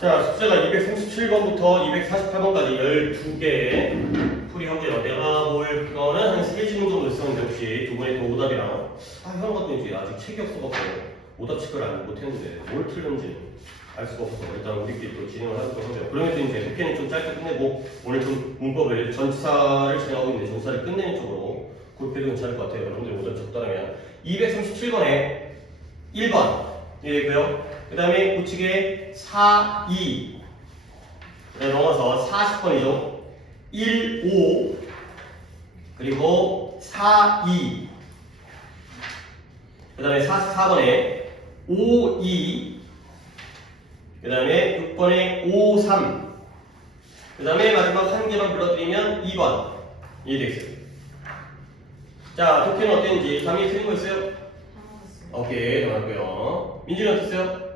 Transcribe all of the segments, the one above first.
자, 숙제가 237번부터 248번까지 12개의 풀이하고요. 내가 볼 거는 한 3질문 정도 있었는데 혹시 두 분의 또 오답이랑 이런 것도 이제 아직 책이 없어갖고 오답 체크를 안 못했는데 뭘 틀렸는지 알 수가 없어서 일단 우리끼리 또 진행을 하도록 하고요. 그러면서 이제 독해는 좀 짧게 끝내고 오늘 좀 문법을 전치사를 진행하고 있는데 전치사를 끝내는 쪽으로 그렇게 해도 괜찮을 것 같아요. 여러분들이 오답 적당하면 237번에 1번 이고요. 그 다음에 우측에 4, 2 넘어서 40번이죠. 1, 5 그리고 4, 2 그 다음에 44번에 5, 2 그 다음에 6번에 5, 3 그 다음에 마지막 한 개만 불러드리면 2번 이해되겠어요? 자, 독해는 어땠는지 감이 틀린 거 있어요? 오케이, 정확고요. 민준이 어땠어요?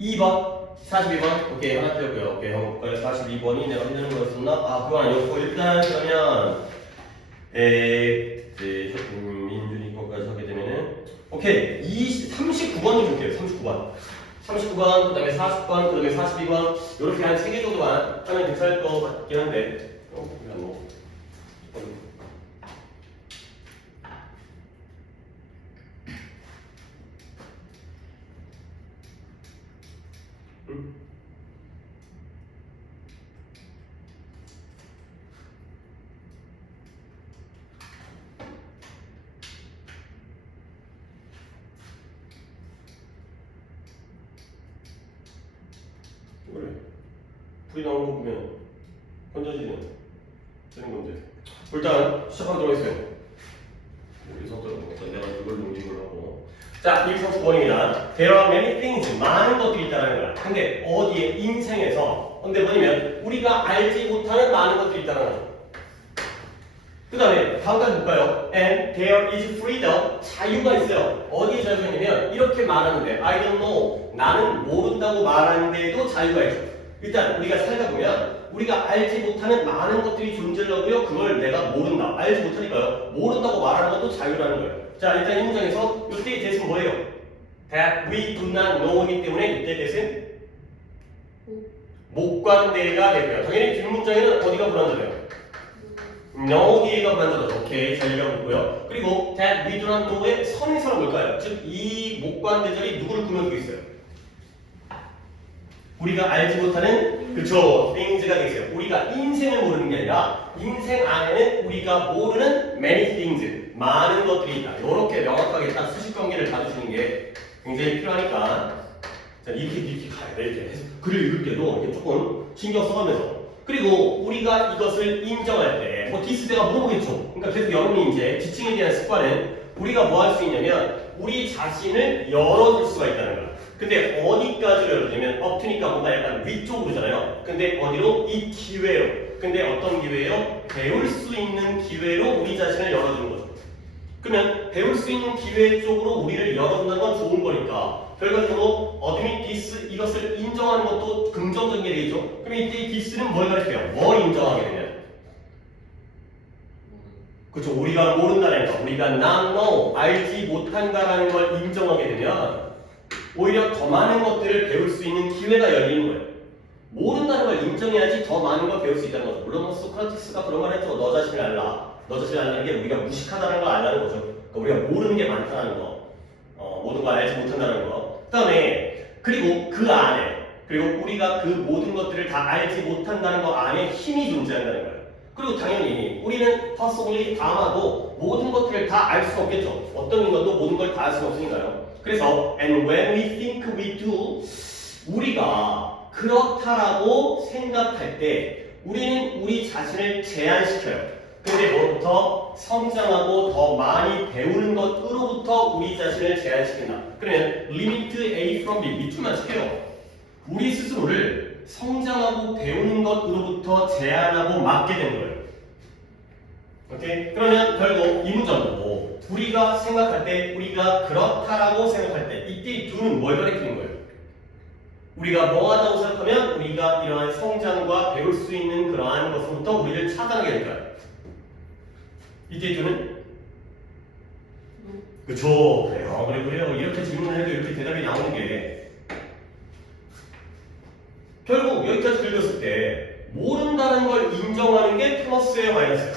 2번, 42번, 오케이, 하나 틀렸고요. 오케이, 형, 42번이 내가 힘드는 거였었나? 그거 아니었고, 일단, 그러면, 민준이 거까지 하게 되면은, 오케이, 39번 좀 볼게요, 39번. 39번, 그 다음에 40번, 그 다음에 42번, 이렇게 한 3개 정도만 하면 괜찮을 것 같긴 한데, 그래. 불이 나오는 거 보면 건져지는 되는 건데. 일단 시작하도록 하겠어요. 여기서 내가 그걸 농식을 하고. 자, 139번입니다. There are many things. 많은 것들이 있다는 거야. 근데 어디에? 인생에서. 근데 뭐냐면 우리가 알지 못하는 많은 것들이 있다는 거야. 그 다음에 다음까지 볼까요? And there is freedom. 자유가 있어요. 어디에 자유가 있냐면 이렇게 말하는데 I don't know. 나는 모른다고 말하는데도 자유가 있죠. 일단 우리가 살다 보면 우리가 알지 못하는 많은 것들이 존재하고요. 그걸 내가 모른다. 알지 못하니까요. 모른다고 말하는 것도 자유라는 거예요. 자, 일단 이 문장에서 이때의 대신 뭐예요? That we do not know이기 때문에 이때의 대신 목관대가 되고요. 당연히 뒷문장에는 어디가 불안정해요? know기가 불안정하죠. 오케이, 잘 읽어보고요. 그리고 that we do not know의 선에서는 뭘까요? 즉, 이 목관대절이 누구를 꾸며주고 있어요? 우리가 알지 못하는 그쵸 things가 되겠어요. 우리가 인생을 모르는 게 아니라 인생 안에는 우리가 모르는 many things 많은 것들이 있다. 이렇게 명확하게 딱 수식 관계를 다루시는 게 굉장히 필요하니까 자, 이렇게 가야 돼. 이렇게 글을 읽을 때도 이렇게 조금 신경 써가면서 그리고 우리가 이것을 인정할 때 뭐 디스 내가 물어보겠죠. 그러니까 계속 여러분이 이제 지칭에 대한 습관은 우리가 뭐 할 수 있냐면 우리 자신을 열어줄 수가 있다는 거야. 근데 어디까지로 열어주냐면 업트니까 뭔가 약간 위쪽으로잖아요. 근데 어디로? 이 기회로. 근데 어떤 기회예요? 배울 수 있는 기회로 우리 자신을 열어주는 거죠. 그러면 배울 수 있는 기회 쪽으로 우리를 열어준다는 건 좋은 거니까 결과적으로 admit this 이것을 인정하는 것도 긍정적인 게 되겠죠. 그럼 이때 이 this는 뭘 가르쳐요? 뭘 인정하게 되면? 그렇죠. 우리가 모른다는 거, 우리가 not know, 알지 못한다라는 걸 인정하게 되면 오히려 더 많은 것들을 배울 수 있는 기회가 열리는 거예요. 모른다는 걸 인정해야지 더 많은 걸 배울 수 있다는 거죠. 물론 소크라테스가 그런 말 했죠. 너 자신을 알라. 너 자신을 알라는 게 우리가 무식하다는 걸 알라는 거죠. 그러니까 우리가 모르는 게 많다는 거, 모든 걸 알지 못한다는 거. 그다음에 그리고 그 안에 그리고 우리가 그 모든 것들을 다 알지 못한다는 거 안에 힘이 존재한다는 거예요. 그리고 당연히 우리는 possibly 아마도 모든 것들을 다 알 수 없겠죠. 어떤 인간도 모든 걸 다 알 수 없으니까요. 그래서 and when we think we do 우리가 그렇다라고 생각할 때 우리는 우리 자신을 제한시켜요. 근데 뭐부터? 성장하고 더 많이 배우는 것으로부터 우리 자신을 제한시킨다. 그러면 limit A from B 밑줄만 칠게요. 우리 스스로를 성장하고 배우는 것으로부터 제한하고 막게 되는 거예요. 오케이? 그러면 결국 이 문장도 우리가 생각할 때, 우리가 그렇다라고 생각할 때 이때 이 do는 뭘 가리키는 거예요? 우리가 뭐 하다고 생각하면 우리가 이러한 성장과 배울 수 있는 그러한 것으로부터 우리를 차단하게 될까요? 이때 이 do는? 그쵸. 그래요. 그래요. 이렇게 질문을 해도 이렇게 대답이 나오는 게 결국 여기까지 긁었을 때 모른다는 걸 인정하는 게 플러스예요, 마이너스예요?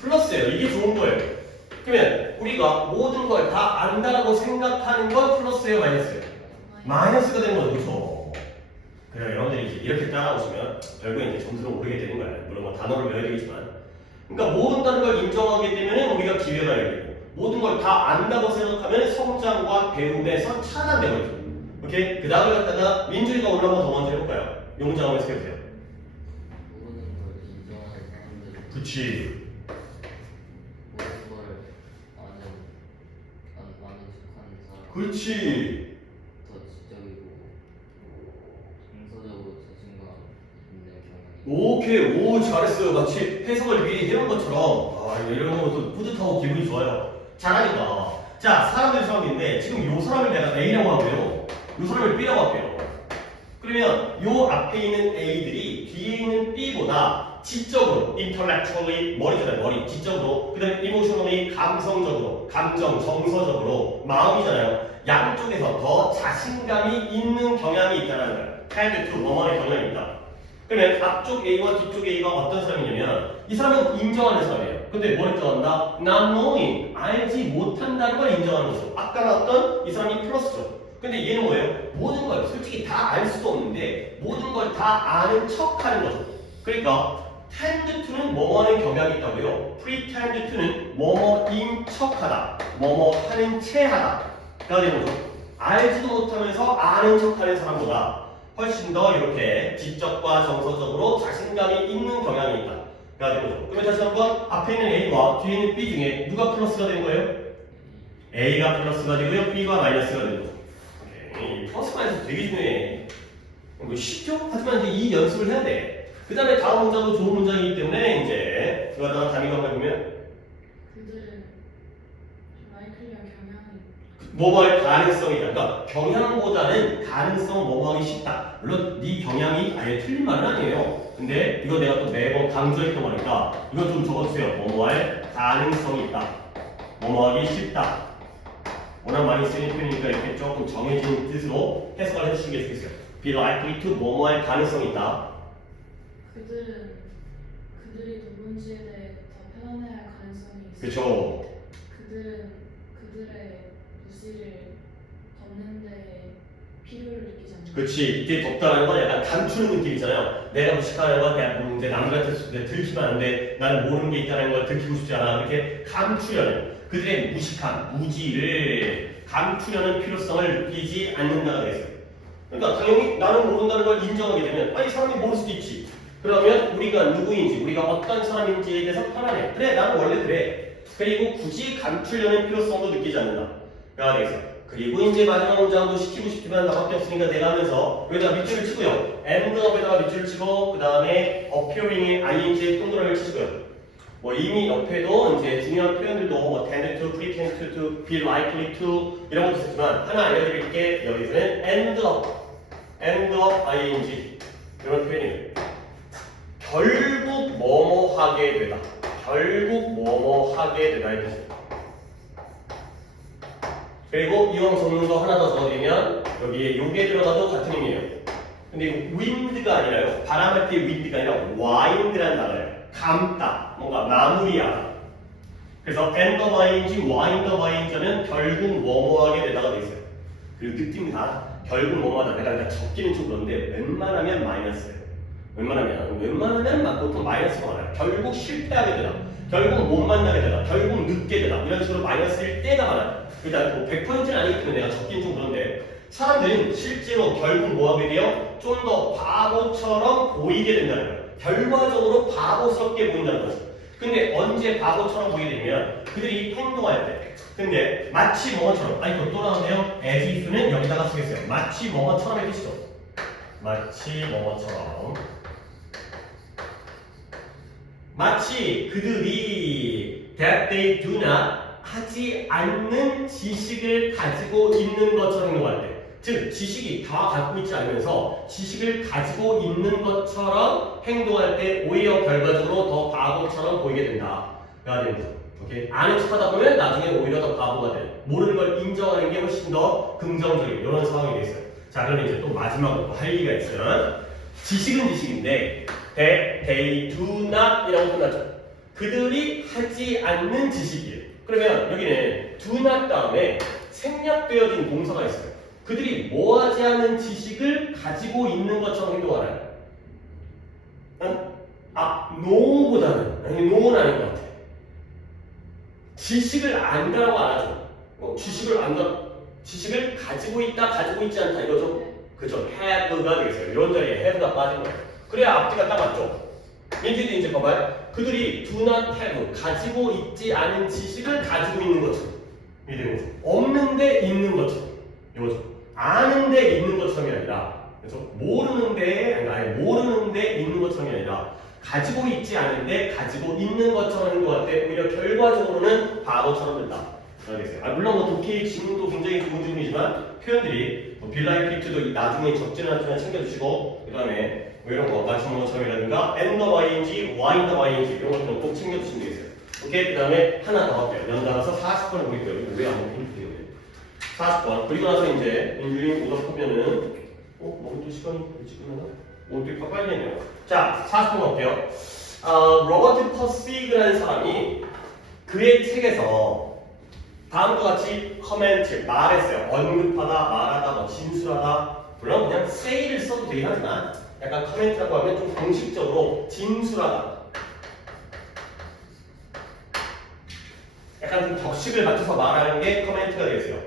플러스예요. 이게 좋은 거예요. 그러면 우리가 모든 걸 다 안다라고 생각하는 건 플러스예요, 마이너스예요? 마이너스가 되는 거죠, 그렇죠? 그래요, 여러분들이 이제 이렇게 따라오시면 결국에 이제 점수를 오르게 되는 거예요. 물론 뭐 단어를 외워야 되겠지만, 그러니까 모른다는 걸 인정하게 되면 우리가 기회가 열리고, 모든 걸 다 안다고 생각하면 성장과 배움에서 차단되거든요. 오케이? 그 다음에 갖다가 민준이가 오늘 한번 더 먼저 해볼까요? 용장 한번 해보세요. 모르는 걸 인정하는 사람들이 그치. 모르는 걸 아는 척하는 사람 그렇지. 더 지적이고 정서적으로 자신감 있는 경향이 오케이. 오, 잘했어요. 마치 해석을 미리 해온 것처럼. 아, 이런 거또 뿌듯하고 기분이 좋아요. 잘하니까. 자, 사람인데 지금 요 사람을 내가 A라고 하고요. 요 사람을 B라고 할게요. 그러면 요 앞에 있는 A들이 뒤에 있는 B보다 지적으로, intellectually, 머리잖아요, 머리, 지적으로, 그 다음에 emotionally, 감성적으로, 감정, 정서적으로, 마음이잖아요. 양쪽에서 더 자신감이 있는 경향이 있다는 거예요. tend to, 뭐뭐의 경향이 있다. 그러면 앞쪽 A와 뒤쪽 A가 어떤 사람이냐면 이 사람은 인정하는 사람이에요. 근데 뭘 인정한다? not knowing, 알지 못한다는 걸 인정하는 거죠. 아까 나왔던 이 사람이 플러스죠. 근데 얘는 뭐예요? 모든 걸 솔직히 다 알 수도 없는데 모든 걸 다 아는 척하는 거죠. 그러니까 tend to는 뭐뭐하는 경향이 있다고요. pretend to는 뭐뭐인 척하다, 뭐뭐 하는 체하다가 되는 거죠. 알지도 못하면서 아는 척하는 사람보다 훨씬 더 이렇게 지적과 정서적으로 자신감이 있는 경향이 있다가 되는 거죠. 그러면 다시 한번 앞에 있는 A와 뒤에 있는 B 중에 누가 플러스가 되는 거예요? A가 플러스가 되고요, B가 마이너스가 되는 거죠. 이 플러스 마이너스 되게 중요해. 이거 쉽죠? 하지만 이제 이 연습을 해야 돼. 그 다음에 다음 문장도 좋은 문장이기 때문에 이제 그거 하다가 담임과 해보면 그들은 마이클리한 경향이 뭐뭐할 가능성이다. 그러니까 경향보다는 가능성 뭐뭐하기 쉽다. 물론 네 경향이 아예 틀린 말은 아니에요. 근데 이거 내가 또 매번 강조했던 거니까 이거 좀 적어주세요. 뭐뭐할 가능성이 있다. 뭐뭐하기 쉽다. 워낙 많이 쓰는 표현이니까 이렇게 조금 정해진 뜻으로 해석을 해주시는 게 좋겠어요. be likely to 뭐뭐할 가능성이 있다. 그들이 누군지에 대해 더 표현해야 할 가능성이 있어. 그렇죠. 그들은 그들의 무시를 덮는 데 필요를 느끼지 않는. 그렇지. 이때 덥다는 건 약간 감추는 느낌이잖아요. 내가 무식하는 건 내가 모르는데 남들한테 들키면 안 돼. 나는 모르는 게 있다는 걸 들키고 싶지 않아. 이렇게 감추려는 그들의 무식함, 무지를 감추려는 필요성을 느끼지 않는다가 되겠어요. 그러니까 당연히 나는 모른다는 걸 인정하게 되면 아니 사람이 모를 수도 있지. 그러면 우리가 누구인지, 우리가 어떤 사람인지에 대해서 편안해. 그래, 나는 원래 그래. 그리고 굳이 감추려는 필요성도 느끼지 않는다가 되겠어요. 그리고 이제 마지막 문장도 시키고 싶지만 나밖에 없으니까 내가 하면서 여기다가 밑줄을 치고요. end up에다가 밑줄을 치고 그 다음에 appearing에 ing에 동그라미를 치고요. 뭐 이미 옆에도 이제 중요한 표현들도 뭐 tend to, pretend to, be likely to 이런 것도 있었지만 하나 알려드릴게. 여기서는 end up ing 이런 표현이에요. 결국 뭐뭐 하게 되다. 결국 뭐뭐 하게 되다 이거죠. 그리고 이용 전문도 하나 더 적어드리면 여기에 요게 들어가도 같은 의미예요. 근데 이거 wind가 아니라요. 바람할 때 wind가 아니라 wind라는 단어예요. 감다, 뭔가 마무리하다. 그래서 end of ing, wind of ing는 결국 뭐뭐하게 되다가 돼 있어요. 그리고 느낌 다 결국 뭐뭐하다. 내가 적기는 좀 그런데 웬만하면 마이너스예요. 웬만하면 막 보통 마이너스가 많아요. 결국 실패하게 되다. 결국 못 만나게 되다. 결국 늦게 되다. 이런 식으로 마이너스일 때가 많아요. 일단 뭐 100%는 아니기 때문에 내가 적긴 좀 그런데 사람들은 실제로 결국 뭐하게 돼요? 좀 더 바보처럼 보이게 된다는 거예요. 결과적으로 바보스럽게 보인다는 거죠. 근데 언제 바보처럼 보이게 되면 그들이 행동할 때. 근데 마치 뭐처럼, 아니 이거 또 나오네요. as if는 여기다가 쓰겠어요. 마치 뭐처럼 해주시죠. 마치 뭐처럼. 마치 그들이 that they do not 하지 않는 지식을 가지고 있는 것처럼 행동할 때, 즉 지식이 다 갖고 있지 않으면서 지식을 가지고 있는 것처럼 행동할 때 오히려 결과적으로 더 바보처럼 보이게 된다가 되는 거죠. 오케이? 아는 척하다 보면 나중에 오히려 더 바보가 되는, 모르는 걸 인정하는 게 훨씬 더 긍정적인 이런 상황이 되겠어요. 자, 그러면 이제 또 마지막으로 할 얘기가 있어요. 지식은 지식인데 they do not 이라고 끝나죠. 그들이 하지 않는 지식이에요. 그러면 여기는 do not 다음에 생략되어진 동사가 있어요. 그들이 뭐 하지 않은 지식을 가지고 있는 것처럼 행동하나요? no보다는 no는 아닌 것 같아. 지식을 안다라고 안 하죠. 지식을 안다, 지식을 가지고 있다, 가지고 있지 않다 이거죠. 그죠? have가 되겠어요. 이런 자리에 have가 빠진 거예요. 그래야 앞뒤가 딱 맞죠. 민지도 이제 봐봐요. 그들이 do not have 가지고 있지 않은 지식을 가지고 있는 것처럼 믿는 거죠. 없는데 있는 것처럼 이거죠. 아는데 있는 것처럼이 아니라 그렇죠? 모르는데 있는 것처럼이 아니라 가지고 있지 않은데 가지고 있는 것처럼 행동할 때 오히려 결과적으로는 바보처럼 된다. 물론 뭐 독해의 지문도 굉장히 좋은 지문이지만 표현들이 빌라이피트도 나중에 적지는 않지만 챙겨주시고 그 다음에 뭐 이런 거 맞춤어처럼이라든가 and the ing, why the ing 이런 것들은 꼭 챙겨주시면 되겠어요. 오케이? 그 다음에 하나 더 할게요. 연달아서 40번을 보니까 왜안 먹히는데요? 40번 그리고 나서 이제 인주인 오답하면은 뭐 또 시간이 지금이나? 되게 빨리 했네요. 자 40번 갈게요. 로버트 퍼시그라는 사람이 그의 책에서 다음과 같이 커멘트, 말했어요. 언급하다, 말하다, 뭐 진술하다. 물론 그냥 say를 써도 되긴 하지만 약간 커멘트라고 하면 좀 공식적으로 진술하다. 약간 좀 격식을 맞춰서 말하는 게 커멘트가 되겠어요.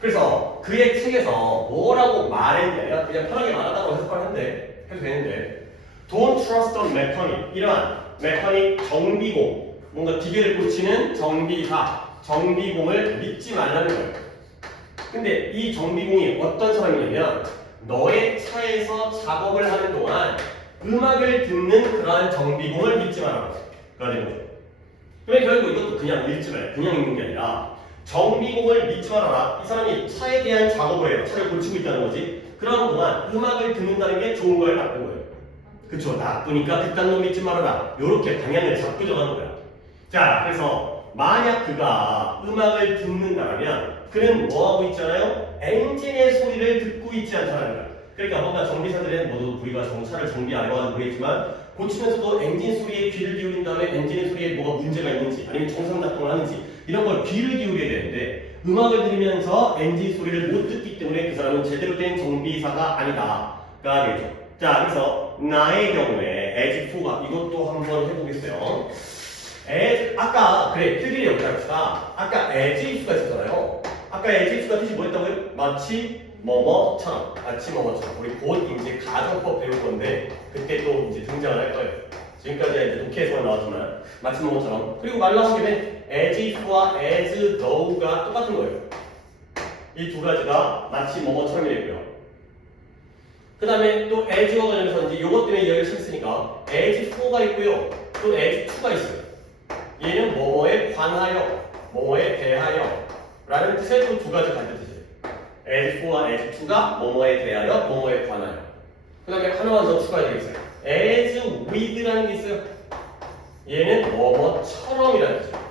그래서 그의 책에서 뭐라고 말했냐, 그냥 편하게 말하다고 해석하는데 해도 되는데 Don't trust on mechanic. 이러한 mechanic 정비공, 뭔가 기계를 고치는 정비사, 정비공을 믿지 말라는 거예요. 근데 이 정비공이 어떤 사람이냐면 너의 차에서 작업을 하는 동안 음악을 듣는 그러한 정비공을 믿지 말라고 그러는 거죠. 그러면 결국 이것도 그냥 읽지 말아요. 그냥 읽는 게 아니라 정비공을 믿지 말아라. 이 사람이 차에 대한 작업을 해요. 차를 고치고 있다는 거지. 그런 동안 음악을 듣는다는 게 좋은 거예요, 나쁜 거예요? 그쵸, 나쁘니까 그딴 놈 믿지 말아라. 요렇게 방향을 잡고 정하는 거야. 자, 그래서 만약 그가 음악을 듣는다면 그는 뭐하고 있잖아요? 엔진의 소리를 듣고 있지 않다는 거야. 그러니까 뭔가 정비사들은 모두 우리가 정차를 정비 안 해봐서 모르겠지만 고치면서도 엔진 소리에 귀를 기울인 다음에 엔진의 소리에 뭐가 문제가 있는지 아니면 정상 작동을 하는지 이런 걸 귀를 기울여야 되는데 음악을 들으면서 엔진 소리를 못 듣기 때문에 그 사람은 제대로 된 정비사가 아니다가 되죠. 자, 그래서 나의 경우에 as for가 이것도 한번 해보겠어요. 아까 그래 필기를 여기 합시다. 아까 as if가 있었잖아요. 아까 as if가 뜻이 뭐였다고요? 마치 뭐뭐처럼, 마치 뭐뭐처럼. 우리 곧 이제 가정법 배울 건데 그때 또 이제 등장을 할 거예요. 지금까지 이제 독해에서만 나왔지만 마치 뭐뭐처럼. 그리고 말 나오시면 as if와 as though가 똑같은 거예요. 이 두 가지가 마치 뭐뭐처럼이 되고요. 그 다음에 또 as와 관련해서 이제 요것 때문에 이야기를 했으니까 as for가 있고요. 또 as to가 있어요. 얘는 뭐뭐에 관하여, 뭐뭐에 대하여 라는 뜻의 또 두 가지 같은 뜻이에요. as for와 as to가 뭐뭐에 대하여, 뭐뭐에 관하여. 그 다음에 하나만 더 추가해야 되겠어요. as with라는 게 있어요. 얘는 뭐뭐처럼이라는 뜻이에요.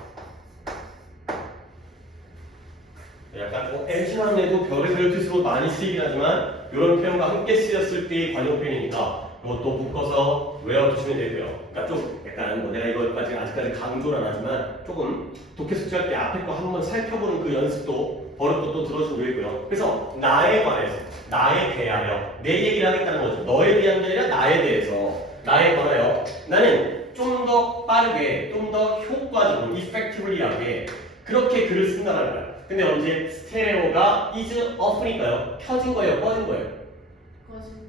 약간 as라는 애도 별의별 뜻으로 많이 쓰이긴 하지만 이런 표현과 함께 쓰였을 때의 관용 표현이니까 이것도 묶어서 외워두시면 되고요. 그러니까 좀 약간 뭐 내가 이걸 아직까지 강조는 안 하지만 조금 독해 숙제할 때 앞에 거 한번 살펴보는 그 연습도 버릇도 또 들어주고 있고요. 그래서 나에 관해서, 나에 대하여 내 얘기를 하겠다는 거죠. 너에 대한 게 아니라 나에 대해서, 나에 관하여 나는 좀 더 빠르게, 좀 더 효과적으로, effectively하게 그렇게 글을 쓴다는 거예요. 근데 언제 스테레오가 is off니까요? 켜진 거예요? 꺼진 거예요?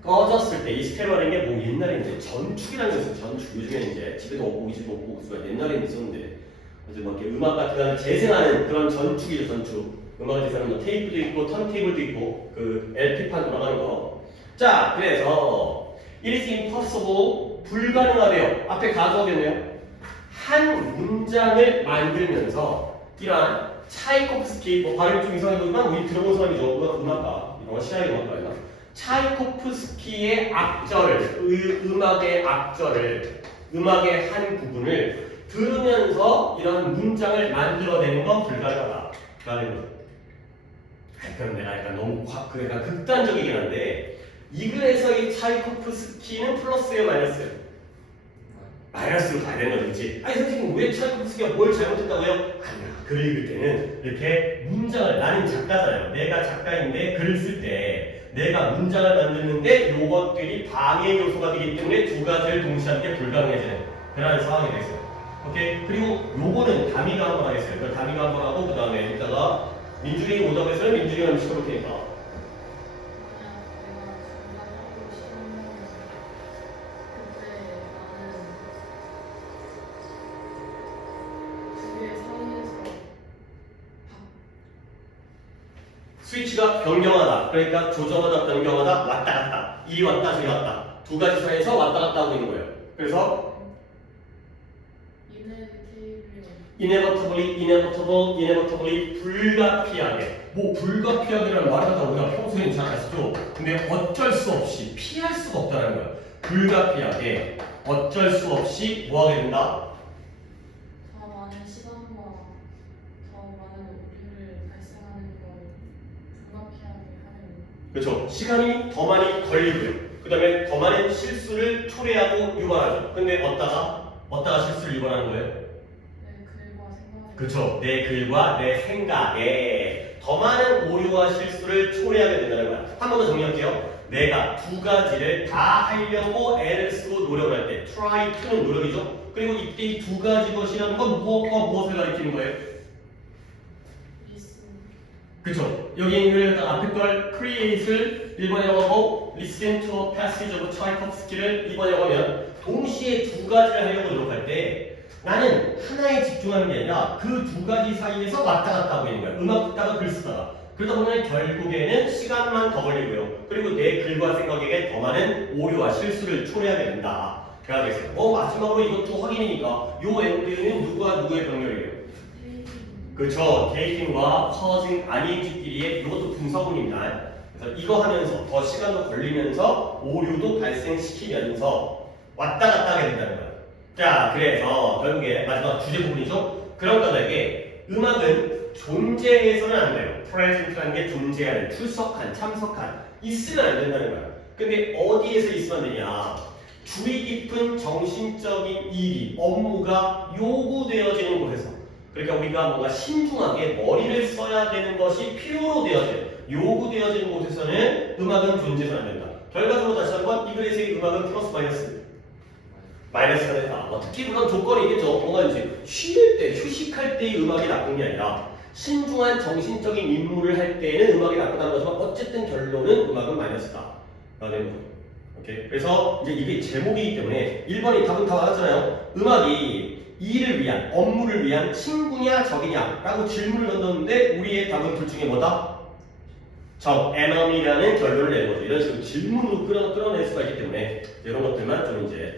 꺼졌을 때 이 스테레오라는 게 뭐 옛날에 이제 전축이라는 거 있어요. 전축. 요즘에 이제 집에도 없고 집도 없고 옛날에는 있었는데 이제 뭐 이렇게 음악 같은 거 재생하는 그런 전축이죠. 전축. 음악을 재생하는 뭐 테이프도 있고 턴테이블도 있고 그 LP판 돌아가는 거. 자, 그래서 it is impossible 불가능하대요. 앞에 가져오겠네요. 한 문장을 만들면서 이러한 차이코프스키, 뭐 발음이 좀 이상해 보이지만 우리 들어본 사람이죠. 음악가, 이런 거 시나리 음악가였나? 차이코프스키의 악절, 음악의 악절을, 음악의 한 부분을 들으면서 이런 문장을 만들어내는 건 불가능하다. 라는 거죠. 그럼 내가 약간 너무 극단적이긴 한데 이 글에서 이 차이코프스키는 플러스예요, 마이너스예요? 마이너스로 가야 되는 거죠, 그치? 아니 선생님 왜 차이코프스키가 뭘 잘못했다고요? 아니야, 글을 읽을 때는 이렇게 문장을, 나는 작가잖아요. 내가 작가인데 글을 쓸 때 내가 문장을 만드는데 요것들이 방해 요소가 되기 때문에 두 가지를 동시에 하는 게 불가능해지는 그런 상황이 되겠어요. 오케이? 그리고 요거는 다미가 한번 하겠어요. 그 다미가 한번 하고 그 다음에 이따가 민준이 오답에서는 민준이가 한번 시켜볼 테니까. 그냥 내가 중간하고 싶으면 그때 나는 두 개의 사이에서 스위치가 변경하다. 그러니까 조정하다, 변경하다, 왔다 갔다. 이 왔다, 저기 왔다. 두 가지 사이에서 왔다 갔다 하고 있는 거예요. 그래서 inevitably, 불가피하게. 뭐 불가피하게라는 말을 하다 우리가 평소에 잘 아시죠? 근데 어쩔 수 없이 피할 수가 없다는 거예요. 불가피하게 어쩔 수 없이 뭐 하게 된다? 더 많은 시간과 더 많은 오류를 발생하는 걸 불가피하게 하는 그렇죠. 시간이 더 많이 걸리고요. 그 다음에 더 많은 실수를 초래하고 유발하죠. 근데 어디다가 실수를 유발하는 거예요? 내 글과 생각을 그렇죠. 내 글과 내 생각에 더 많은 오류와 실수를 초래하게 된다는 거야. 한 번 더 정리할게요. 내가 두 가지를 다 하려고 애를 쓰고 노력을 할 때 try to는 노력이죠. 그리고 이때 이 두 가지 것이라는 건 무엇과 무엇을 가리키는 거예요? 리슨 그쵸. 여기 있는 앞에 걸 create를 1번이라고 하고 listen to a passage of Tchaikovsky를 2번이라고 하면 동시에 두 가지를 하려고 노력할 때 나는 하나에 집중하는 게 아니라 그 두 가지 사이에서 왔다 갔다 하고 있는 거야. 음악 듣다가 글 쓰다가. 그러다 보면 결국에는 시간만 더 걸리고요. 그리고 내 글과 생각에게 더 많은 오류와 실수를 초래하게 된다. 그래야겠어요. 마지막으로 이것도 확인이니까 요 엔드는 누구와 누구의 병렬이에요? 그렇죠. taking,과 causing, ING끼리의 이것도 분사구입니다. 그래서 이거 하면서 더 시간도 걸리면서 오류도 발생시키면서 왔다 갔다 하게 된다는 거예요. 자, 그래서 결국에 마지막 주제 부분이죠. 그런 까닭에 음악은 존재해서는 안 돼요. present라는 게 존재하는, 출석한, 참석한, 있으면 안 된다는 거예요. 근데 어디에서 있으면 안 되냐? 주의 깊은 정신적인 일이, 업무가 요구되어지는 곳에서. 그러니까 우리가 뭔가 신중하게 머리를 써야 되는 것이 필요로 되어진, 요구되어지는 곳에서는 음악은 존재해서는 안 된다. 결과적으로 다시 한번 이 글에서의 음악은 플러스 마이너스가 된다. 특히 물론 조건이 있겠죠. 뭔가 이제 쉴 때, 휴식할 때의 음악이 나쁜 게 아니라 신중한 정신적인 임무를 할 때는 음악이 나쁘다는 거지만 어쨌든 결론은 음악은 마이너스다. 라는 거예요. 오케이? 그래서 이제 이게 제목이기 때문에 1번이 답은 다 나왔잖아요. 음악이 일을 위한, 업무를 위한 친구냐 적이냐 라고 질문을 던졌는데 우리의 답은 둘 중에 뭐다? enemy라는 결론을 내는 거죠. 이런 식으로 질문으로 끌어낼 수가 있기 때문에 이런 것들만 좀 이제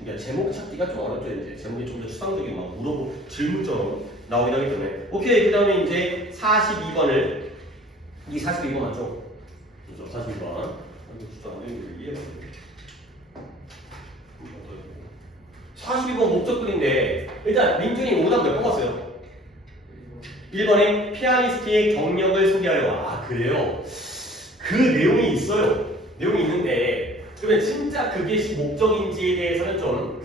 그러니까 제목 찾기가 좀 어렵죠. 이제 제목이 좀 더 추상적인 막 물어보 질문처럼 나오긴 하기 때문에. 오케이, 그 다음에 이제 42번을 이 42번 맞죠? 그렇죠, 42번. 진짜 안 되는 게 이해가 42번 목적글인데 일단 민준이 오답 몇 번 봤어요? 1번에 피아니스트의 경력을 소개하려. 그래요? 그 내용이 있어요. 내용이 있는데 그러면 진짜 그게 목적인지에 대해서는 좀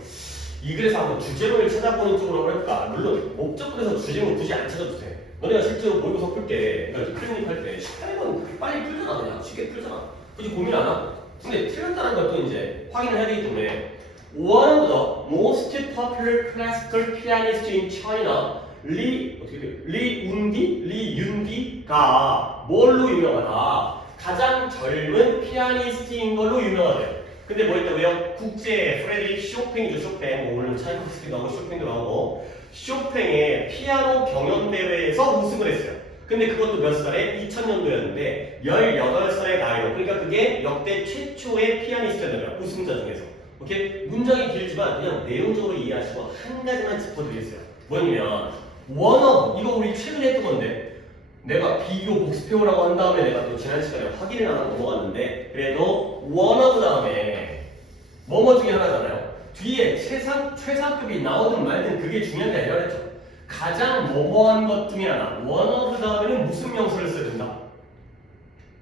이 글에서 한번 주제문을 찾아보는 쪽으로 할까? 물론 목적글에서 주제문 굳이 안 찾아도 돼. 너네가 실제로 모의고사 풀 때, 그러니까 클리닉 할 때 18번 빨리 풀잖아. 그냥 쉽게 풀잖아. 굳이 고민 안 하고. 근데 틀렸다는 것도 이제 확인을 해야 되기 때문에 One of the most popular classical pianists in China, 리 윤디가 뭘로 유명하다? 가장 젊은 피아니스트인 걸로 유명하대요. 근데 뭐 했다고요? 국제 프레드릭 쇼팽이죠. 쇼팽. 뭐 물론 차이코프스키도 나오고 쇼팽도 나오고 쇼팽의 피아노 경연대회에서 우승을 했어요. 근데 그것도 몇 살에? 2000년도였는데 18살의 나이로. 그러니까 그게 역대 최초의 피아니스트였던 거예요. 우승자 중에서. 오케이? 문장이 길지만 그냥 내용적으로 이해하시고 한 가지만 짚어드리겠어요. 뭐냐면 one of, 이거 우리 최근에 했던 건데 내가 비교 복습해오라고 한 다음에 내가 또 지난 시간에 확인을 안 하고 넘어갔는데 그래도 one of 다음에 뭐뭐 중에 하나잖아요. 뒤에 최상급이 나오든 말든 그게 중요한 게 아니라 그랬죠. 가장 뭐뭐한 것 중에 하나 one of 다음에는 무슨 명사를 써야 된다.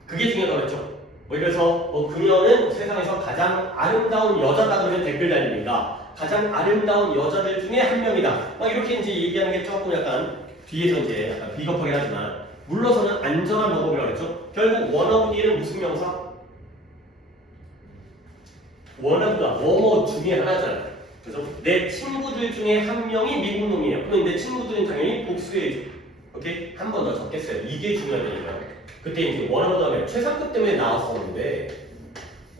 그게 중요하다고 그랬죠. 뭐 이래서 그녀는 세상에서 가장 아름다운 여자다 그러면 댓글 달립니다. 가장 아름다운 여자들 중에 한 명이다. 막 이렇게 이제 얘기하는 게 조금 약간 뒤에서 이제 약간 비겁하긴 하지만 물러서는 안전한 방법이라고 했죠. 결국 원어브디는 무슨 명사? 원어브가 뭐뭐 중에 하나잖아요. 그래서 내 친구들 중에 한 명이 미국 놈이에요. 그럼 내 친구들은 당연히 복수해야죠. 오케이? 한 번 더 적겠어요. 이게 중요하다니까. 그때 이제 원어브 다음에 최상급 때문에 나왔었는데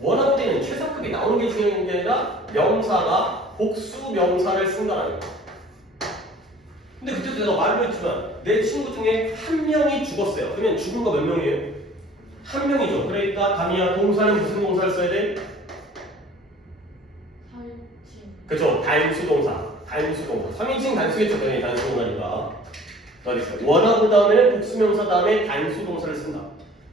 원어브 때는 최상급이 나오는 게 중요한 게 아니라 명사가 복수 명사를 쓴다라는 거예요. 근데 그때도 내가 말로 했지만 내 친구 중에 한 명이 죽었어요. 그러면 죽은 거 몇 명이에요? 한 명이죠. 그러니까 담이야 동사는 무슨 동사를 써야 돼? 그쵸, 단수동사. 단수동사. 3인칭 단수겠죠, 당연히 단수동사니까. 어디 있어요? 원어브 다음에는 복수명사 다음에 단수동사를 쓴다.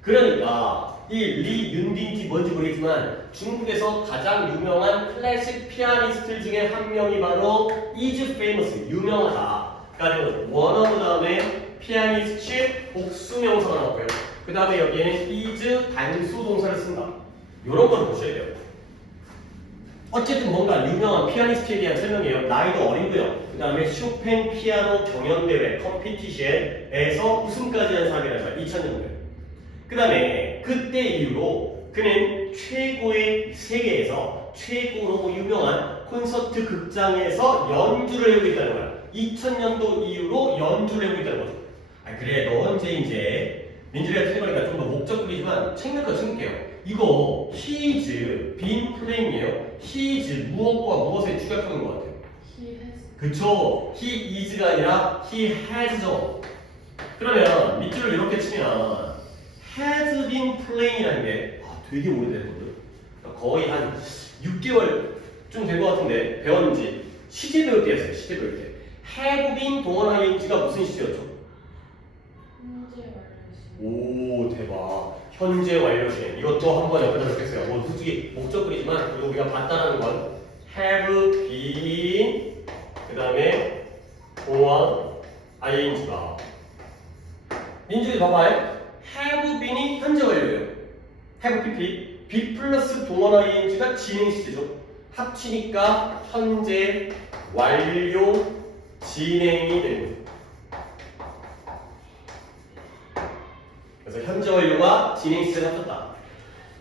그러니까 이 리윤딩티 뭔지 모르겠지만 중국에서 가장 유명한 클래식 피아니스트 중에 한 명이 바로 is famous, 유명하다. 그러니까 원어브 다음에 피아니스트 복수명사가 나왔고요. 그 다음에 여기에는 is 단수동사를 쓴다. 이런 걸 보셔야 돼요. 어쨌든 뭔가 유명한 피아니스트에 대한 설명이에요. 나이도 어리고요. 그 다음에 쇼팽 피아노 경연대회 컴피티션에서 우승까지 한 사람이라는 거예요. 2000년도에. 그 다음에 그때 이후로 그는 최고의 세계에서 최고로 유명한 콘서트 극장에서 연주를 하고 있다는 거야. 2000년도 이후로 연주를 하고 있다는 거죠. 아 그래 너 언제 이제 민주리가 틀리니까 좀 더 목적들이지만 챙길 거 챙길게요. 이거 he is been playing이에요. he is 무엇과 무엇에 축약하는 것 같아요? He has. 그쵸. he is가 아니라 he has죠. 그러면 밑줄을 이렇게 치면 has been playing이라는 게 되게 오래됐거든. 거의 한 6개월 좀 된 것 같은데 배웠는지 시제 배울 때였어요. 시제 배울 때. have been 동원 ing가 무슨 시제였죠? 현재 완료시. 오 대박. 현재 완료 시행. 이것도 한번 옆에다 적겠어요. 뭐 솔직히 목적글이지만 그리고 우리가 봤다는 건 have been 그 다음에 동원 ing가 민주리 봐봐요. have been이 현재 완료예요. have pp be 플러스 동원 ing가 진행 시제죠. 합치니까 현재 완료 진행이 되는 거죠. 그래서 현재 완료가 진행 시제를 합쳤다.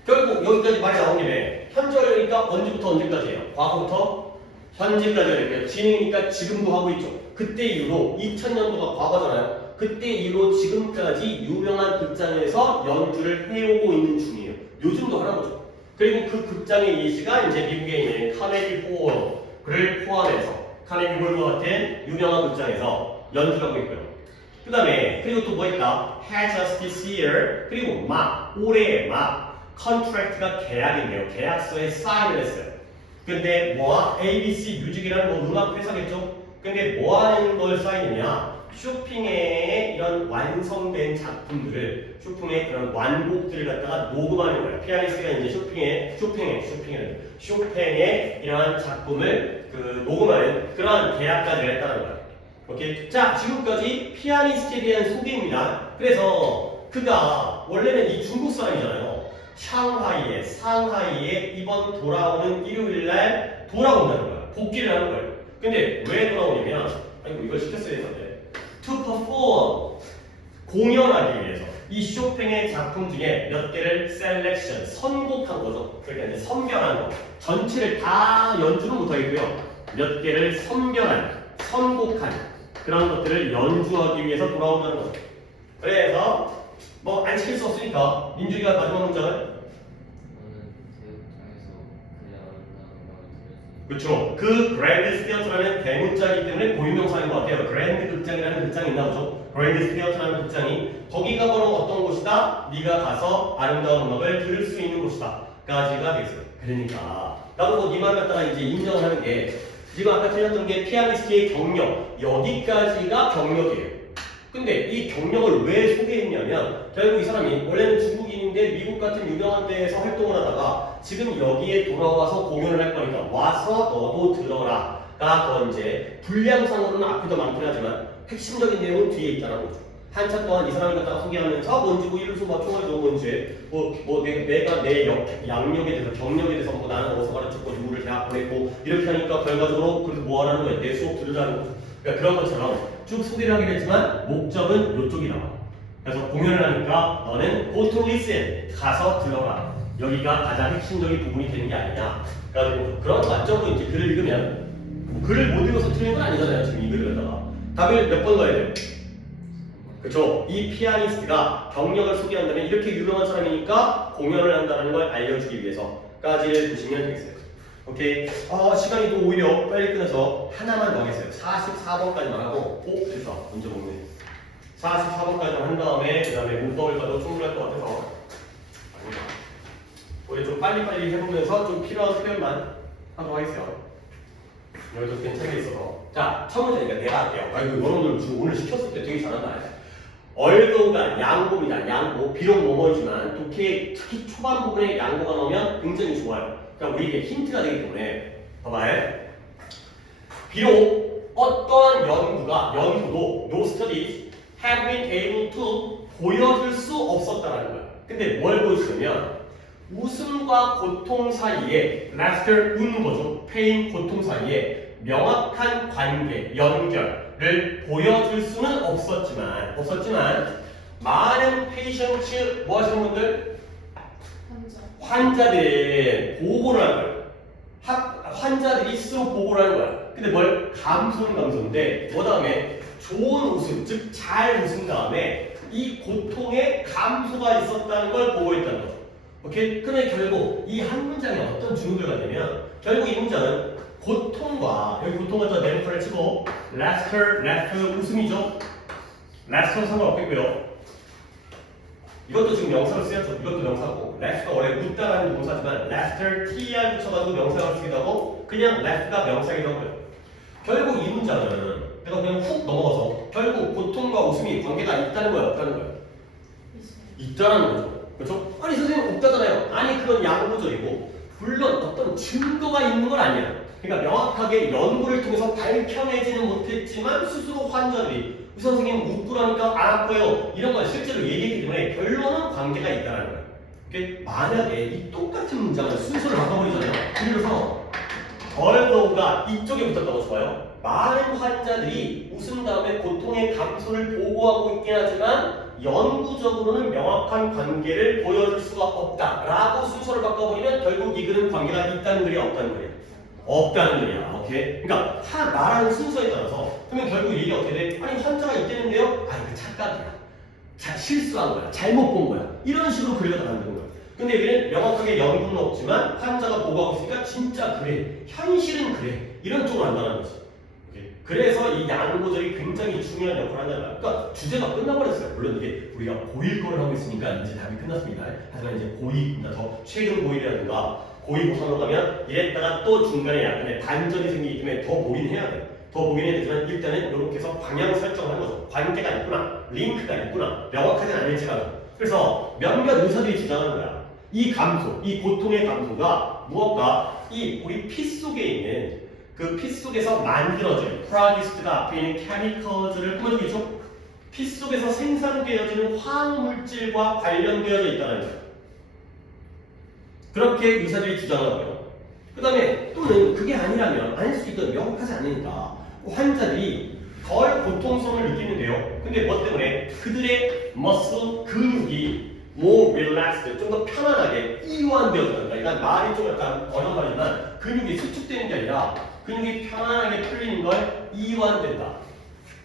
결국 여기까지 말이 나온 김에 현재 완료니까 언제부터 언제까지예요? 과거부터 현재까지 할게요. 진행이니까 지금도 하고 있죠. 그때 이후로 2000년도가 과거잖아요. 그때 이후로 지금까지 유명한 극장에서 연주를 해오고 있는 중이에요. 요즘도 하나 보죠. 그리고 그 극장의 예시가 이제 미국에 있는 카네기 홀을 포함해서 카네기 홀과 같은 유명한 극장에서 연주를 하고 있고요. 그 다음에 그리고 또 뭐 있다? had just this year 그리고 막 올해 막 컨트랙트가 계약인데요. 계약서에 사인을 했어요. 근데 뭐야? ABC 뮤직이라는 뭐 음악 회사겠죠? 근데 뭐 하는 걸 사인이냐? 쇼핑의 이런 완성된 작품들을 쇼핑의 그런 완곡들을 갖다가 녹음하는 거예요. 피아니스트가 이제 쇼팽의 이러한 작품을 녹음하는 그런 계약까지를 했다는 거예요. 오케이. 자, 지금까지 피아니스트에 대한 소개입니다. 그래서 그가 원래는 이 중국 사람이잖아요. 상하이에 이번 돌아오는 일요일날 돌아온다는 거야. 복귀를 하는 거예요. 근데 왜 돌아오냐면, 아이고 이걸 시켰어야 했는데, to perform 공연하기 위해서 이 쇼팽의 작품 중에 몇 개를 셀렉션 선곡한 거죠. 그러니까 이제 선별한 거. 전체를 다 연주는 못하겠고요. 몇 개를 선곡한 그런 것들을 연주하기 위해서 돌아온다는 거죠. 그래서 뭐 안 시킬 수 없으니까 민주이가 마지막 문장을 저는 대극장에서 그의 아름다운 음악을 들을 수 그렇죠. 그 그랜드 스티어트라는 대문자이기 때문에 고유명사인 것 같아요. 그랜드 극장이라는 극장이 있나 보죠. 그랜드 스티어트라는 극장이 거기가 바로 어떤 곳이다? 네가 가서 아름다운 음악을 들을 수 있는 곳이다. 까지가 되겠어요. 그러니까 나도 네 말 갖다가 이제 인정을 하는 게 지금 아까 틀렸던 게 피아니스트의 경력 여기까지가 경력이에요. 근데 이 경력을 왜 소개했냐면 결국 이 사람이 원래는 중국인인데 미국 같은 유명한 데에서 활동을 하다가 지금 여기에 돌아와서 공연을 할 거니까 와서 너도 들어라 가 더 이제 분량상으로는 앞이 더 많긴 하지만 핵심적인 내용은 뒤에 있다는 거죠. 한참 동안 이 사람을 갖다가 소개하면서 뭔지 뭐 이를 막 총알죠 뭔지 내가 내 양력에 대해서 경력에 대해서 뭐 나는 어디서 가르쳤고 누구를 대학 보냈고 이렇게 하니까 결과적으로 그래서 뭐 하라는 거야 내 수업 들으라는 거죠. 그러니까 그런 것처럼 쭉 소개를 하긴 했지만 목적은 이쪽이 나와. 그래서 공연을 하니까 너는 go to listen 가서 들어라. 여기가 가장 핵심적인 부분이 되는 게 아니냐. 그래가지고 그런 관점으로 이제 글을 읽으면 글을 못 읽어서 틀린 건 아니잖아요. 지금 이 글을 갖다가 답을 몇 번 넣어야 돼요. 그렇죠? 이 피아니스트가 경력을 소개한다면 이렇게 유명한 사람이니까 공연을 한다는 걸 알려주기 위해서까지를 보시면 되겠어요. 오케이. 시간이 또 오히려 빨리 끝나서 하나만 더 하겠어요. 44번까지만 하고 됐다. 문제 보면 44번까지만 한 다음에 그 다음에 문법을 가도 충분할 것 같아서 우리 좀 빨리빨리 해보면서 좀 필요한 표현만 하도록 하겠어요. 여기도 괜찮게 있어서 자, 첫 문제니까 내가 할게요. 아이고 여러분들 지금 오늘 시켰을 때 되게 잘한다. 얼도가 양보입니다. 양보. 비록 뭐뭐지만 독해 특히 초반 부분에 양보가 나오면 굉장히 좋아요. 그러니까 우리에게 힌트가 되기 때문에 봐봐요. 비록 어떠한 연구도 no studies have been able to 보여줄 수 없었다라는 거야. 근데 뭘 보여주냐면 웃음과 고통 사이에 laughter 웃는 거죠. pain 고통 사이에 명확한 관계, 연결을 보여줄 수는 없었지만 많은 페이션츠 뭐 하시는 분들? 환자들이 보고를 하는 거예요. 환자들이 스스로 보고를 하는 거야. 근데 뭘? 감소인데 그 다음에 좋은 웃음, 즉 잘 웃은 다음에 이 고통의 감소가 있었다는 걸 보고 있다는 거죠. 오케이? 그러면 결국 이 한 문장에 어떤 주목을 갖냐면 결국 이 문장은 고통과 여기 고통을 더 네모칸을 치고 laughter 웃음이죠. laughter는 상관없겠고요. 이것도 지금 명사로 쓰였죠. 이것도 명사고 laugh가 원래 웃다라는 동사지만 laughter ter 붙여가지고 명사로 쓰기도 하고 그냥 laugh가 명사이기도 하고요. 결국 이 문장은 내가 그냥 훅 넘어가서 결국 고통과 웃음이 관계가 있다는 거야 없다는 거야? 있다는 거죠. 그렇죠? 아니 선생님 없다잖아요. 아니 그건 양보적이고 물론 어떤 증거가 있는 건 아니야. 그러니까 명확하게 연구를 통해서 밝혀내지는 못했지만 스스로 환자들이 의사 선생님 웃고 나니까 안 아파요 이런 걸 실제로 얘기했기 때문에 결론은 관계가 있다는 거예요. 오케이? 만약에 이 똑같은 문장을 순서를 바꿔버리잖아요. 그래서 얼더가 이쪽에 붙었다고 좋아요. 많은 환자들이 웃은 다음에 고통의 감소를 보고하고 있긴 하지만 연구적으로는 명확한 관계를 보여줄 수가 없다라고 순서를 바꿔버리면 결국 이 글은 관계가 있다는 글이야 없다는 글이야? 없다는 글이야. 오케이? 그러니까 말하는 순서에 따라서 그러면 결국 얘기가 어떻게 돼? 아니 환자가 있대는데요? 아니 그 착각이야. 실수한 거야. 잘못 본 거야. 이런 식으로 글을 다 만드는 거야. 근데 여기는 명확하게 연구는 없지만 환자가 보고하고 있으니까 진짜 그래. 현실은 그래. 이런 쪽으로 한다는 거지. 오케이? 그래서 이 양보절이 굉장히 중요한 역할을 한다는 거야. 그러니까 주제가 끝나버렸어요. 물론 이게 우리가 고1 거를 하고 있으니까 이제 답이 끝났습니다. 하지만 이제 고2, 더 최근 고1이라든가 고2고삼으로 가면 이랬다가 또 중간에 약간의 반전이 생기기 때문에 더 보긴 해야 돼. 더 보긴 해야 되지만 일단은 이렇게 해서 방향 설정을 하는 거죠. 관계가 있구나, 링크가 있구나, 명확하진 않을지라도. 그래서 몇몇 의사들이 주장하는 거야. 이 감소, 이 고통의 감소가 무엇과 이 우리 피 속에 있는 그 피 속에서 만들어진 프로듀스트가 앞에 있는 케미컬즈를 꾸며주겠죠? 피 속에서 생산되어지는 화학물질과 관련되어져 있다는 거예요. 그렇게 의사들이 주장하고요. 그 다음에 또는 그게 아니라면 아닐 수도 있거든. 명확하지 않으니까 환자들이 덜 고통성을 느끼는데요. 근데 뭐 때문에? 그들의 머슬 근육이 more relaxed, 좀 더 편안하게 이완되어진다. 그러니까 말이 좀 약간 어려운 말이지만 근육이 수축되는 게 아니라 근육이 편안하게 풀리는 걸 이완된다.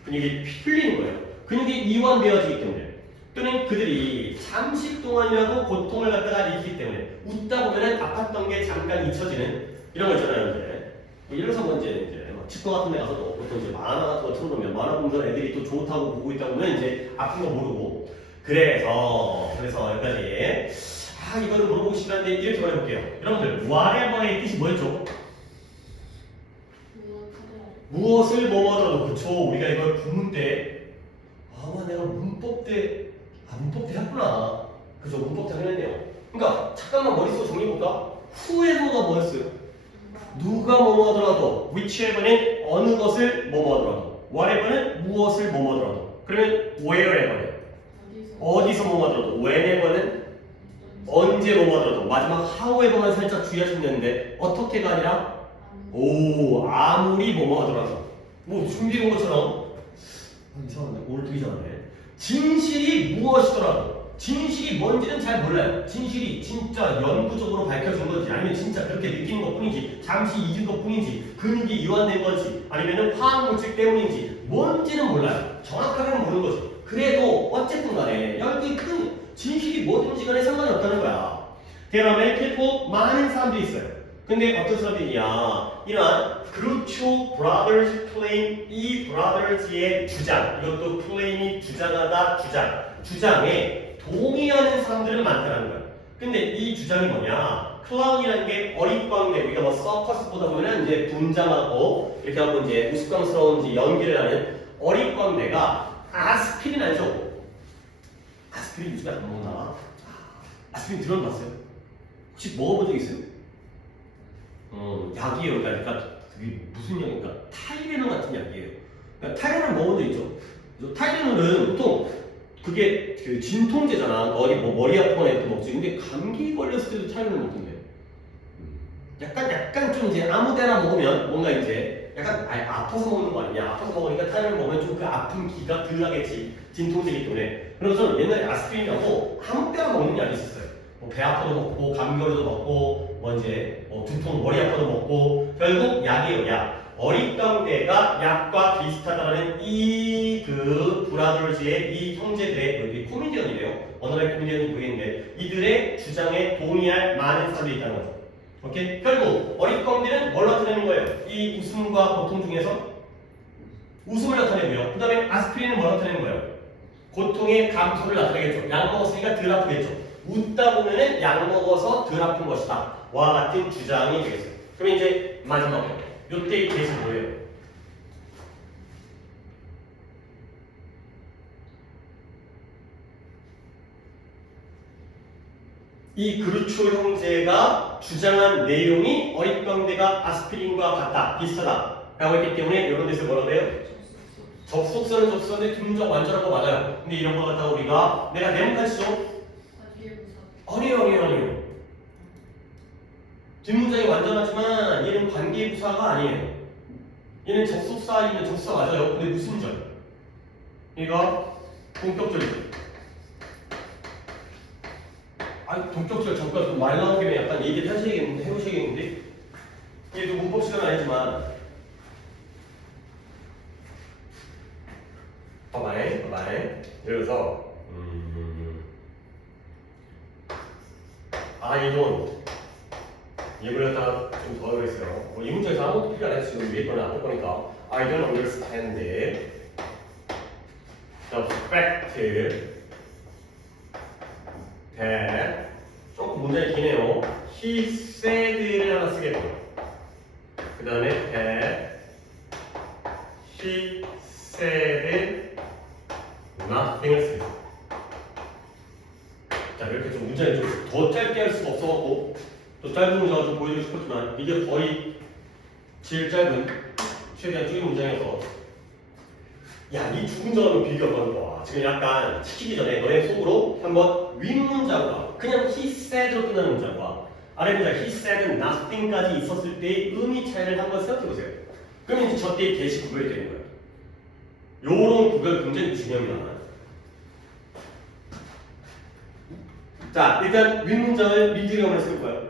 근육이 풀리는 거예요. 근육이 이완되어지기 때문에. 또는 그들이 잠시 동안이라도 고통을 갖다가 느끼기 때문에 웃다 보면은 아팠던 게 잠깐 잊혀지는 이런 거 있잖아요. 이제 이래서 뭐 이제 치과 같은 데 가서도 보통 이제 만화 같은 거 틀어놓으면 만화 보면서 애들이 또 좋다고 보고 있다 보면 이제 아픈 거 모르고 그래서 여기까지 이거를 물어보고 싶긴 한데 이렇게 말해볼게요. 여러분들 whatever의 뜻이 뭐였죠? 무엇을 뭐뭐하더라도 그쵸. 우리가 이걸 구문 때 내가 문법 때 했구나. 그죠? 문법 때 했네요. 그러니까 잠깐만 머릿속 정리해볼까? whoever가 뭐였어요? 누가 뭐뭐하더라도 whichever는 어느 것을 뭐뭐하더라도 whatever는 무엇을 뭐뭐하더라도 그러면 wherever는 어디서 어디서 뭐가 들어도 whenever는 언제 뭐가 들어도 마지막 however만 살짝 주의하시면 되는데 어떻게가 아니라 오 아무리 뭐뭐 하더라도 뭐 준비해 온 것처럼 이상한데 오늘 되게 잘하네. 진실이 무엇이더라도 진실이 뭔지는 잘 몰라요. 진실이 진짜 연구적으로 밝혀진 건지 아니면 진짜 그렇게 느끼는 것 뿐인지 잠시 잊은 것 뿐인지 근육이 이완된 건지 아니면 화학물질 때문인지 뭔지는 몰라요. 정확하게는 모르는 거지. 그래도 어쨌든 간에 여기 큰 진실이 뭐든지 간에 상관이 없다는 거야. There are many people, 많은 사람들이 있어요. 근데 어떤 사람들이냐 이러한 그루초 브라더즈 클레임 이 브라더즈의 주장 이것도 클레임이 주장하다 주장에 동의하는 사람들은 많다는 거야. 근데 이 주장이 뭐냐 클라운이라는 게 어릿광대 우리가 뭐 서커스 보다 보면 이제 분장하고 이렇게 하고 이제 우스꽝스러운 이제 연기를 하는 어릿광대가 아스피린 알죠? 아스피린 요즘에 안 먹나? 아스피린 들어봤어요? 혹시 먹어본 적 있어요? 약이에요. 그러니까 그게 무슨 약인가? 타이레놀 같은 약이에요. 그러니까 타이레놀 먹은 적 있죠? 그래서 타이레놀은 보통 그게 그 진통제잖아. 어디 뭐 머리 아프거나 이렇게 먹지. 근데 감기 걸렸을 때도 타이레놀 먹던데. 약간 좀 이제 아무데나 먹으면 뭔가 이제 약간 아파서 먹는 거 아니냐? 아파서 먹으니까 타이레놀 먹으면 좀 그 아픈 기가 덜 나겠지. 진통제이기 때문에. 그래서 옛날에 아스피린이라고 아무 때나 먹는 약이 있었어요. 뭐 배 아파도 먹고 감기 걸려도 먹고 뭐 이제 두통 머리 아파도 먹고 결국 약이에요. 약. 어릿광대가 약과 비슷하다는 이 그 브라더즈의 이 형제들의 여기 코미디언이래요. 언어의 코미디언이 모르겠는데 이들의 주장에 동의할 많은 사람들이 있다는 거죠. 오케이? 결국 어릿광대는 뭘 나타내는 거예요? 이 웃음과 고통 중에서 웃음을 나타내고요. 그 다음에 아스피린은 뭘 나타내는 거예요? 고통의 감소를 나타내겠죠. 약 먹었으니까 덜 아프겠죠. 웃다 보면은 약 먹어서 덜 아픈 것이다. 와 같은 주장이 되겠어요. 그럼 이제 마지막으로 요때의 케이스 뭐예요? 이 그루초 형제가 주장한 내용이 어릿광대가 아스피린과 같다, 비슷하다 라고 했기 때문에 이런 데서 뭐라고 해요? 접속사는 접속사인데 뒷문장 완전한 거 맞아요. 근데 이런 거 갖다가 우리가 내가 네모칸 죠 아니에요. 뒷문장이 완전하지만 얘는 관계부사가 아니에요. 얘는 접속사이면 접속사 맞아요. 근데 무슨 절? 얘가 동격절이죠. 동격절 잠깐 좀 말 나온 김에 약간 얘기를 해보셔야겠는데 얘도 문법 시간 아니지만 봐봐요. 예를 들어서 얘를 갖다가 좀 더 했어요. 이 문장에서 아무것도 필요 안 했어요. 지금 위에 거는 안 할 거니까 I don't understand the fact that 조금 문장이 기네요. He said를 하나 쓰겠고 그 다음에 that he said nothing을 쓰겠어요. 자 이렇게 좀 문장이 좀 더 짧게 할 수가 없어갖고 또 짧은 문장을 좀 보여드리고 싶었지만 이게 거의 제일 짧은 최대한 줄인 문장이어서 야 이 두 문장을 비교하면 와 지금 약간 시키기 전에 너의 속으로 한번 윗문장과 그냥 he said로 끝나는 문장과 아래 문장 he said nothing까지 있었을 때의 의미 차이를 한번 생각해보세요. 그러면 이제 저때의 대시 구별이 되는 거예요. 요런 구별 굉장히 중요합니다. 자 일단 윗문장을 민준이가 한번 해볼까요?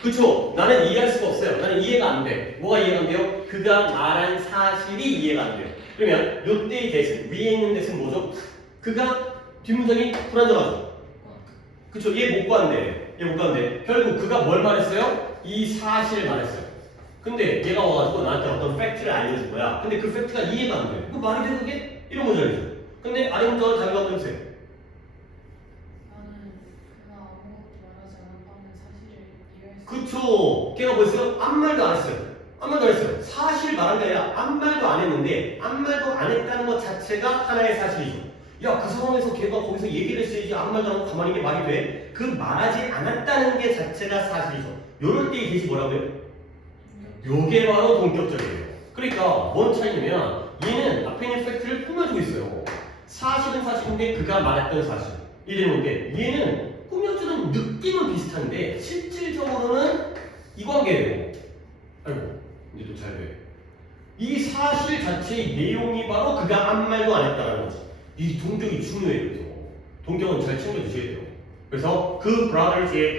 그쵸? 나는 이해할 수가 없어요. 나는 이해가 안 돼. 뭐가 이해가 안 돼요? 그가 말한 사실이 이해가 안 돼요. 그러면 요때의 대신 위에 있는 대신 뭐죠? 그가 뒷문장이 불안정하죠. 그쵸? 얘 못 간대. 결국 그가 뭘 말했어요? 이 사실을 말했어요. 근데 얘가 와가지고 나한테 어떤 팩트를 알려준 거야. 근데 그 팩트가 이해가 안 돼. 그 말이 돼 그게? 이런 문장이죠. 근데 아래 문장을 다시 한번 해보세요. 그쵸. 걔가 뭐였어요? 아무 말도 안 했어요. 사실 말한 게 아니라 아무 말도 안 했는데 아무 말도 안 했다는 것 자체가 하나의 사실이죠. 야, 그 상황에서 걔가 거기서 얘기를 했어야지 아무 말도 안 하고 가만히 있는 게 말이 돼? 그 말하지 않았다는 게 자체가 사실이죠. 요럴 때 이것이 뭐라고요? 요게 바로 동격적이에요. 그러니까 뭔 차이냐면 얘는 앞에 있는 팩트를 꾸며주고 있어요. 사실은 사실인데 그가 말했던 사실. 이런 건데 얘는 꾸며주는 느낌은 비슷한데 실질적으로는 이 관계예요. 아이고 이제 또 잘 돼. 이 사실 자체의 내용이 바로 그가 아무 말도 안 했다는 거지. 이 동격이 중요해요. 그래서 동격은 잘 챙겨주셔야 돼요. 그래서 그 브라더즈의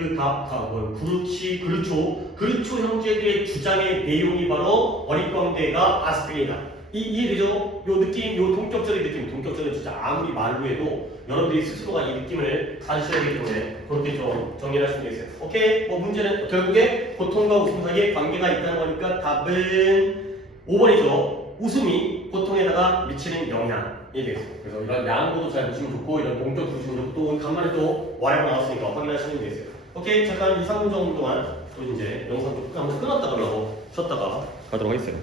그루초 형제들의 주장의 내용이 바로 어릿광대가 아스트리다. 이해되죠? 요 느낌, 요 동격적인 느낌, 동격적인 진짜 아무리 말로 해도 여러분들이 스스로가 이 느낌을 가지셔야 되기 때문에 그렇게 좀 정리를 하시면 되겠어요. 오케이? 뭐 문제는 결국에 고통과 웃음 사이에 관계가 있다는 거니까 답은 5번이죠. 웃음이 고통에다가 미치는 영향이 되겠어요. 그래서 이런 양보도 잘 보시면 좋고 이런 동격 보시면 좋고 또 간만에 또 와이프 나왔으니까 확인하시면 되겠어요. 오케이? 잠깐 2, 3분 정도 동안 또 이제 영상 좀 한번 끊었다 가려고 쉬었다가 가도록 하겠습니다.